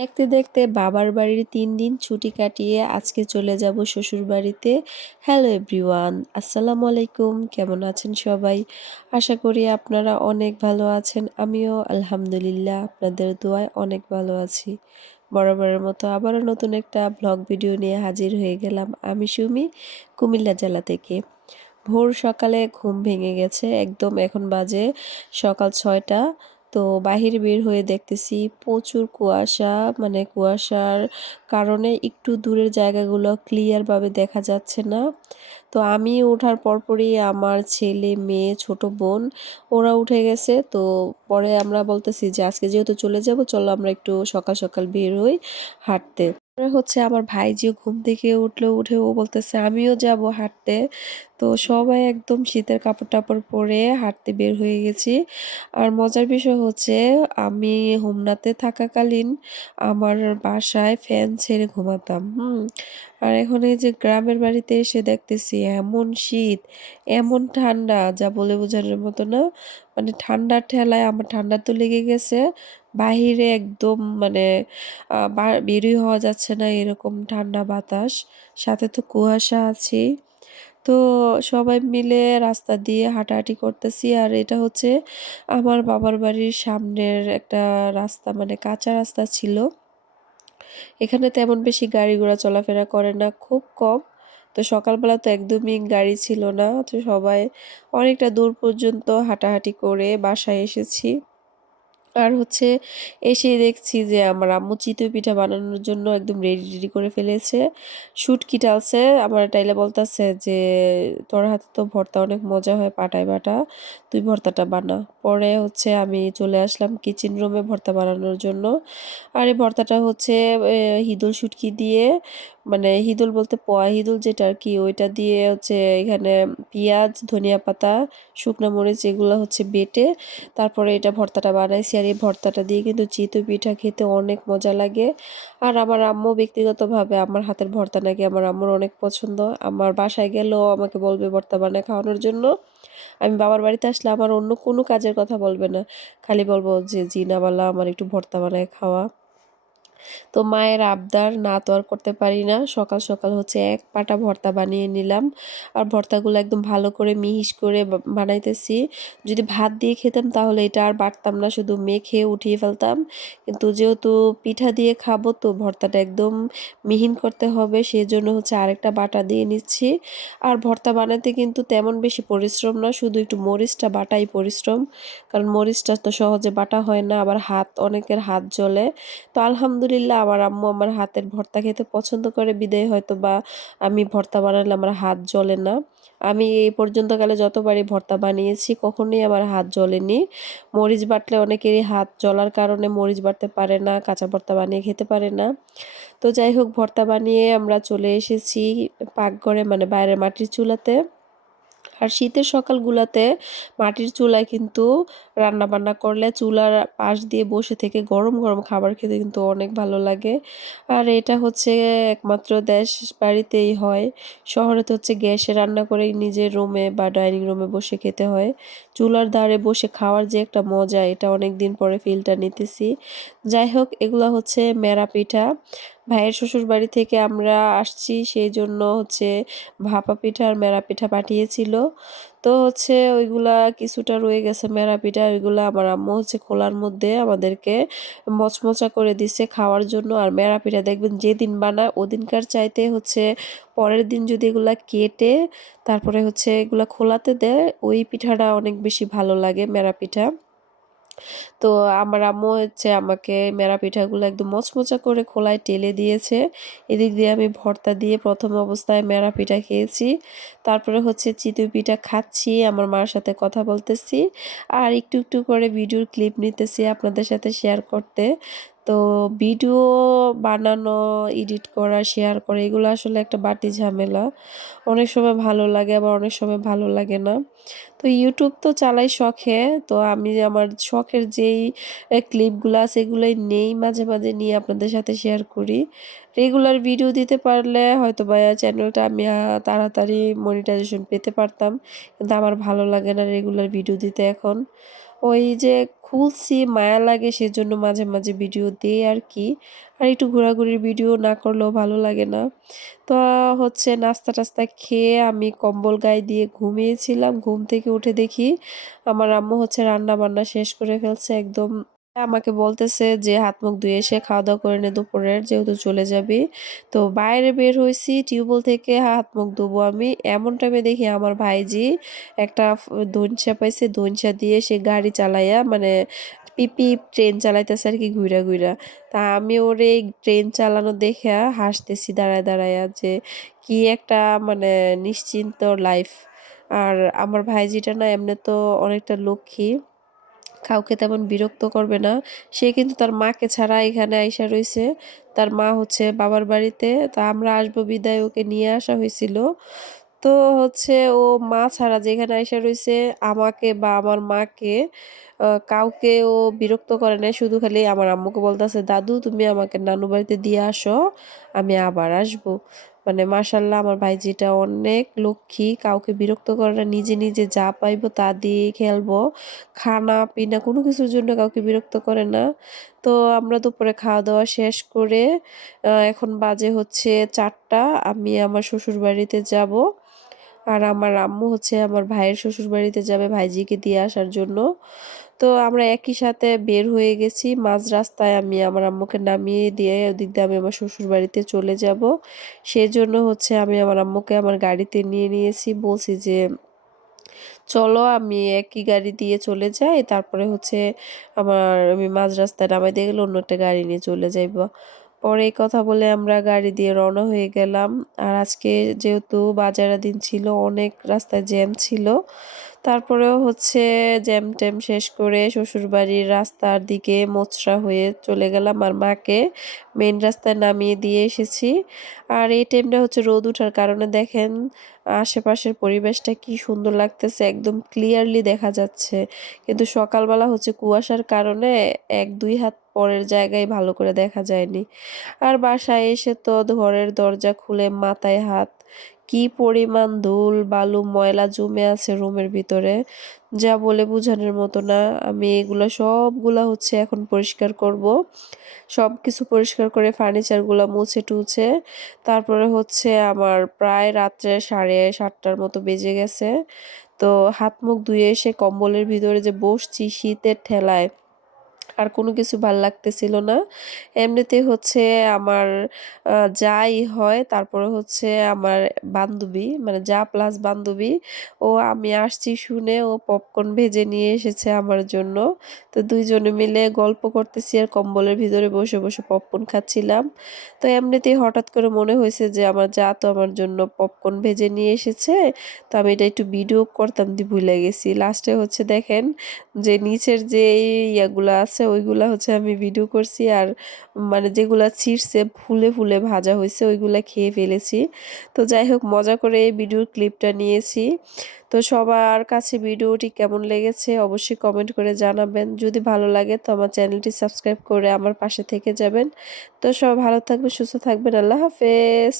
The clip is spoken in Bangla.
দেখতে দেখতে বাবার বাড়ির ৩ দিন ছুটি কাটিয়ে আজকে চলে যাব শ্বশুর বাড়িতে। হ্যালো এভরিওয়ান, আসসালামু আলাইকুম। কেমন আছেন সবাই? আশা করি আপনারা অনেক ভালো আছেন। আমিও আলহামদুলিল্লাহ আপনাদের দোয়ায় অনেক ভালো আছি। বরাবরের মতো আবারও নতুন একটা ব্লগ ভিডিও নিয়ে হাজির হয়ে গেলাম। আমি সুমি, কুমিল্লা জেলা থেকে। ভোর সকালে ঘুম ভেঙে গেছে একদম। এখন বাজে সকাল ৬টা। তো বাহিরে বের হয়ে দেখতেছি প্রচুর কুয়াশা, মানে কুয়াশার কারণে একটু দূরের জায়গাগুলো ক্লিয়ারভাবে দেখা যাচ্ছে না। তো আমি ওঠার পরপরই আমার ছেলে, মেয়ে, ছোট বোন ওরা উঠে গেছে। তো পরে আমরা বলতেছি যে আজকে যেহেতু চলে যাব, চলো আমরা একটু সকাল সকাল বের হই হাঁটতে। পরে হচ্ছে আমার ভাইজিও ঘুম থেকে উঠলো, উঠে ও বলতেছে আমিও যাব হাঁটতে। তো সবাই একদম শীতের কাপড়-টাপড় পরে হাঁটতে বের হয়ে গেছি। আর মজার বিষয় হচ্ছে আমি হোমনাতে থাকাকালীন আমার বাসায় ফ্যান ছেড়ে ঘুমাতাম। আর এখন এই যে গ্রামের বাড়িতে এসে দেখতেছি এমন শীত, এমন ঠান্ডা যা বলে বোঝানোর মতো না। মানে ঠান্ডার ঠেলায় আমার ঠান্ডা তো লেগে গেছে। বাহিরে একদম মানে বেরই হওয়া যাচ্ছে না, এরকম ঠান্ডা বাতাস। সাথে তো কুয়াশা আছেই। তো সবাই মিলে রাস্তা দিয়ে হাঁটাহাঁটি করতেছি। আর এটা হচ্ছে আমার বাবার বাড়ির সামনের একটা রাস্তা, মানে কাঁচা রাস্তা ছিল। এখানে তেমন বেশি গাড়ি ঘোড়া চলাফেরা করে না, খুব কম। তো সকালবেলা তো একদমই গাড়ি ছিল না। তো সবাই অনেকটা দূর পর্যন্ত হাঁটাহাঁটি করে বাসায় এসেছি। আর হচ্ছে এসেই দেখছি যে আমার আম্মু চিতই পিঠা বানানোর জন্য একদম রেডি করে ফেলেছে। শুটকি টালছে। আমার টাইলে বলতেছে যে তোর হাতে তো ভর্তা অনেক মজা হয় পাটায় বাটা, তুই ভর্তাটা বানা। পরে হচ্ছে আমি চলে আসলাম কিচেন রুমে ভর্তা বানানোর জন্য। আর এই ভর্তাটা হচ্ছে হিদল শুটকি দিয়ে, মানে হিদল বলতে পোয়া হিদল যেটা আর কি, ওইটা দিয়ে হচ্ছে এখানে পেঁয়াজ, ধনিয়া পাতা, শুকনো মরিচ এগুলো হচ্ছে বেটে তারপরে এটা ভর্তাটা বানাইছি। আর এই ভর্তাটা দিয়ে কিন্তু চিতই পিঠা খেতে অনেক মজা লাগে। আর আমার আম্মু ব্যক্তিগতভাবে আমার হাতের ভর্তা নাকি আমার আম্মুর অনেক পছন্দ। আমার বাসায় গেলেও আমাকে বলবে ভর্তা বানায় খাওয়ানোর জন্য। আমি বাবার বাড়িতে আসলে আমার অন্য কোনো কাজের কথা বলবে না। খালি বলবো যে জিনাবালা আমার একটু ভর্তা বানায় খাওয়া। তো মায়ের আবদার না তো আর করতে পারি না। সকাল সকাল হচ্ছে এক পাটা ভর্তা বানিয়ে নিলাম। আর ভর্তাগুলো একদম ভালো করে মিহিস করে বানাইতেছি। যদি ভাত দিয়ে খেতাম তাহলে এটা আর বাটতাম না, শুধু মেখে উঠিয়ে ফেলতাম। কিন্তু যেহেতু পিঠা দিয়ে খাবো তো ভর্তাটা একদম মিহিন করতে হবে, সেজন্য হচ্ছে আরেকটা বাটা দিয়ে নিচ্ছি। আর ভর্তা বানাতে কিন্তু তেমন বেশি পরিশ্রম না, শুধু একটু মরিচটা বাটাই পরিশ্রম। কারণ মরিচটা তো সহজে বাটা হয় না, আবার অনেকের হাত জ্বলে। তো আলহামদুলিল্লাহ আমার আম্মু আমার হাতের ভর্তা খেতে পছন্দ করে বিধায় হয়তোবা আমি ভর্তা বানালে আমার হাত জ্বলে না। আমি এই পর্যন্তকালে যতবারই ভর্তা বানিয়েছি কখনোই আমার হাত জ্বলেনি। মরিচ বাটলে অনেকেরই হাত জ্বলার কারণে মরিচ বাটতে পারে না, কাঁচা ভর্তা বানিয়ে খেতে পারে না। তো যাই হোক ভর্তা বানিয়ে আমরা চলে এসেছি পাকঘরে, মানে বাইরের মাটির চুলাতে। আর শীতের সকালগুলাতে মাটির চুলায় কিন্তু রান্না বান্না করলে চুলার পাশ দিয়ে বসে থেকে গরম গরম খাবার খেতে কিন্তু অনেক ভালো লাগে। আর এটা হচ্ছে একমাত্র দেশ বাড়িতেই হয়। শহরে তো হচ্ছে গ্যাসে রান্না করে নিজের রুমে বা ডাইনিং রুমে বসে খেতে হয়। চুলার ধারে বসে খাওয়ার যে একটা মজা, এটা অনেক দিন পরে ফিলটা নিতেছি। যাই হোক এগুলা হচ্ছে মেরা পিঠা। ভাইয়ের শ্বশুর বাড়ি থেকে আমরা আসছি, সেই জন্য হচ্ছে ভাপা পিঠা আর মেরা পিঠা পাঠিয়েছিল। তো হচ্ছে ওইগুলা কিছুটা রয়ে গেছে মেরা পিঠা, ওইগুলা আমার আম্মু হচ্ছে খোলার মধ্যে আমাদেরকে মচমচা করে দিছে খাওয়ার জন্য। আর মেরা পিঠা দেখবেন যেদিন বানায় ওদিনকার চাইতে হচ্ছে পরের দিন যদি এগুলা কেটে তারপরে হচ্ছে এগুলা খোলাতে দেয়, ওই পিঠাটা অনেক বেশি ভালো লাগে মেরা পিঠা। তো আমার আম্মু হচ্ছে আমাকে মেরা পিঠাগুলো একদম মচমচা করে খোলায় টেলে দিয়েছে। এদিক দিয়ে আমি ভর্তা দিয়ে প্রথম অবস্থায় মেরা পিঠা খেয়েছি। তারপরে হচ্ছে চিতই পিঠা খাচ্ছি, আমার মার সাথে কথা বলতেছি। আর একটু একটু করে ভিডিওর ক্লিপ নিতেছি আপনাদের সাথে শেয়ার করতে। তো ভিডিও বানানো, এডিট করা, শেয়ার করা এগুলো আসলে একটা বাড়তি ঝামেলা। অনেক সময় ভালো লাগে আবার অনেক সময় ভালো লাগে না। তো ইউটিউব তো চালাই শখে। তো আমি আমার শখের যেই ক্লিপগুলো আছে এগুলাই নেই, মাঝে মাঝে নিয়ে আপনাদের সাথে শেয়ার করি। রেগুলার ভিডিও দিতে পারলে হয়তোবা চ্যানেলটা আমি তাড়াতাড়ি মনিটাইজেশন পেতে পারতাম। কিন্তু আমার ভালো লাগে না রেগুলার ভিডিও দিতে এখন। ওই যে খুলছি মায়া লাগে সেজন্য মাঝে, মাঝে ভিডিও দেই আরকি। আর একটু ঘোরাঘুরির ভিডিও না করলেও ভালো লাগে না। তো হচ্ছে নাস্তা-টাস্তা খেয়ে আমি কম্বল গায়ে দিয়ে ঘুমিয়েছিলাম। ঘুম থেকে উঠে দেখি আমার আম্মু হচ্ছে রান্না-বান্না শেষ করে ফেলছে একদম। আমাকে বলতেছে যে, "হাত মুখ ধুয়ে এসে খাওয়া-দাওয়া করে নে দুপুরের, যেহেতু চলে যাবি।" তো বাইরে বের হইছি টিউবওয়েল থেকে হাত মুখ ধুবো আমি। এমন টাইমে দেখি আমার ভাইজি একটা দইনসা পাইছে, দইনসা দিয়ে সে গাড়ি চালাইয়া মানে পিপিপ ট্রেন চালাইতেছে আরকি ঘুইরা, ঘুইরা। তা আমি ওরে এই ট্রেন চালানো দেইখা হাসতেছি দাঁড়ায়, দাঁড়াইয়া যে কি একটা মানে নিশ্চিন্ত লাইফ। আর আমার ভাইজিটা না এমনে তো অনেকটা লক্ষ্মী। কাউকে তেমন বিরক্ত করবে না। সে কিন্তু তার মাকে ছাড়া এখানে আইসা রইছে। তার মা হচ্ছে বাবার বাড়িতে। তা আমরা আসবো বিদায় ওকে নিয়ে আসা হইছিল। তো হচ্ছে ও মা ছাড়া যেখানে আইসা রইছে আমাকে বা আমার মাকে কাউকে ও বিরক্ত করে নাই। শুধু খালি আমার আম্মুকে বলতেছে, "দাদু তুমি আমাকে নানু বাড়িতে দিয়ে আসো, আমি আবার আসবো।" মানে মাশাআল্লাহ আমার ভাইজিটা অনেক লক্ষ্মী। কাউকে বিরক্ত করে না। নিজে, নিজে যা পাইবো তা দিয়েই খেলবো। খানা-পিনা কোনো কিছুর জন্য কাউকে বিরক্ত করে না। তো আমরা দুপুরে খাওয়া-দাওয়া শেষ করে এখন বাজে হচ্ছে ৪ঃ০০ আমি আমার শ্বশুরবাড়িতে যাবো। আর আমার আম্মু হচ্ছে আমার ভাইয়ের শ্বশুরবাড়িতে যাবে ভাইজিকে দিয়ে আসার জন্য। তো আমরা একই সাথে বের হয়ে গেছি। মাঝ রাস্তায় আমি আমার আম্মুকে নামিয়ে দিয়ে ওদিক দিয়ে আমি আমার শ্বশুরবাড়িতে চলে যাবো। সেজন্য হচ্ছে আমি আমার আম্মুকে আমার গাড়িতে নিয়ে নিয়েছি। বলছি যে, "চলো আমি একই গাড়ি দিয়ে চলে যাই। তারপরে হচ্ছে আমি মাঝ রাস্তায় নামাই দিয়ে গেলে অন্য একটা গাড়ি নিয়ে চলে যাইবো।" পরে এই কথা বলে আমরা গাড়ি দিয়ে রওনা হয়ে গেলাম। আর আজকে যেহেতু বাজারের দিন ছিল, অনেক রাস্তায় জ্যাম ছিল। তারপরেও হচ্ছে জ্যাম-ট্যাম শেষ করে শ্বশুরবাড়ির রাস্তার দিকে মোচড়া হয়ে চলে গেলাম। আর মাকে মেইন রাস্তায় নামিয়ে দিয়ে এসেছি। আর এই টাইমটা হচ্ছে রোদ উঠার কারণে দেখেন আশেপাশের পরিবেশটা কি সুন্দর লাগতেছে। একদম ক্লিয়ারলি দেখা যাচ্ছে। কিন্তু সকালবেলা হচ্ছে কুয়াশার কারণে ১-২ হাত পরের জায়গায় ভালো করে দেখা যায়নি। আর বাসায় এসে তো ঘরের দরজা খুলে মাথায় হাত। কি পরিমাণ ধুল, বালু, ময়লা জমে আছে রুমের ভিতরে, যা বলে বোঝানোর মতো না। আমি এগুলা সবগুলা হচ্ছে এখন পরিষ্কার করব। সবকিছু পরিষ্কার করে ফার্নিচারগুলা মুছে-টুছে তারপরে হচ্ছে আমার প্রায় রাত্রে ৭:৩০ মতো বেজে গেছে। তো হাত-মুখ ধুয়ে এসে কম্বলের ভিতরে যে বসছি শীতের ঠেলায় আর কোনো কিছু ভাল লাগতেছিল না। এমনিতেই হচ্ছে আমার আ যাই হয় তারপরে হচ্ছে আমার বান্ধবী মানে যা প্লাস বান্ধবী আমি আসছি শুনে ও পপকর্ন ভেজে নিয়ে এসেছে আমার জন্য। তো ২ জনে মিলে গল্প করতেছি আর কম্বলের ভিতরে বসে, বসে পপকর্ন খাচ্ছিলাম। তো এমনিতেই হঠাৎ করে মনে হইছে যে আমার যা তো আমার জন্য পপকর্ন ভেজে নিয়ে এসেছে। তো আমি এটা একটু ভিডিও করতাম দিয়ে ভুলে গেছি। লাস্টে হচ্ছে দেখেন যে নিচের যে ইয়াগুলা আছে ওইগুলা হচ্ছে আমি ভিডিও করছি আর মানে যেগুলা ছিঁড়ছে ফুলে, ফুলে ভাজা হইছে ওইগুলা খেয়ে ফেলেছি। তো যাই হোক মজা করে এই ভিডিওর ক্লিপটা নিয়েছি। তো সবার কাছে ভিডিওটি কেমন লেগেছে অবশ্যই কমেন্ট করে জানাবেন। যদি ভালো লাগে তো আমার চ্যানেলটি সাবস্ক্রাইব করে আমার পাশে থেকে যাবেন। তো সবাই ভালো থাকবেন, সুস্থ থাকবেন। আল্লাহ হাফেজ।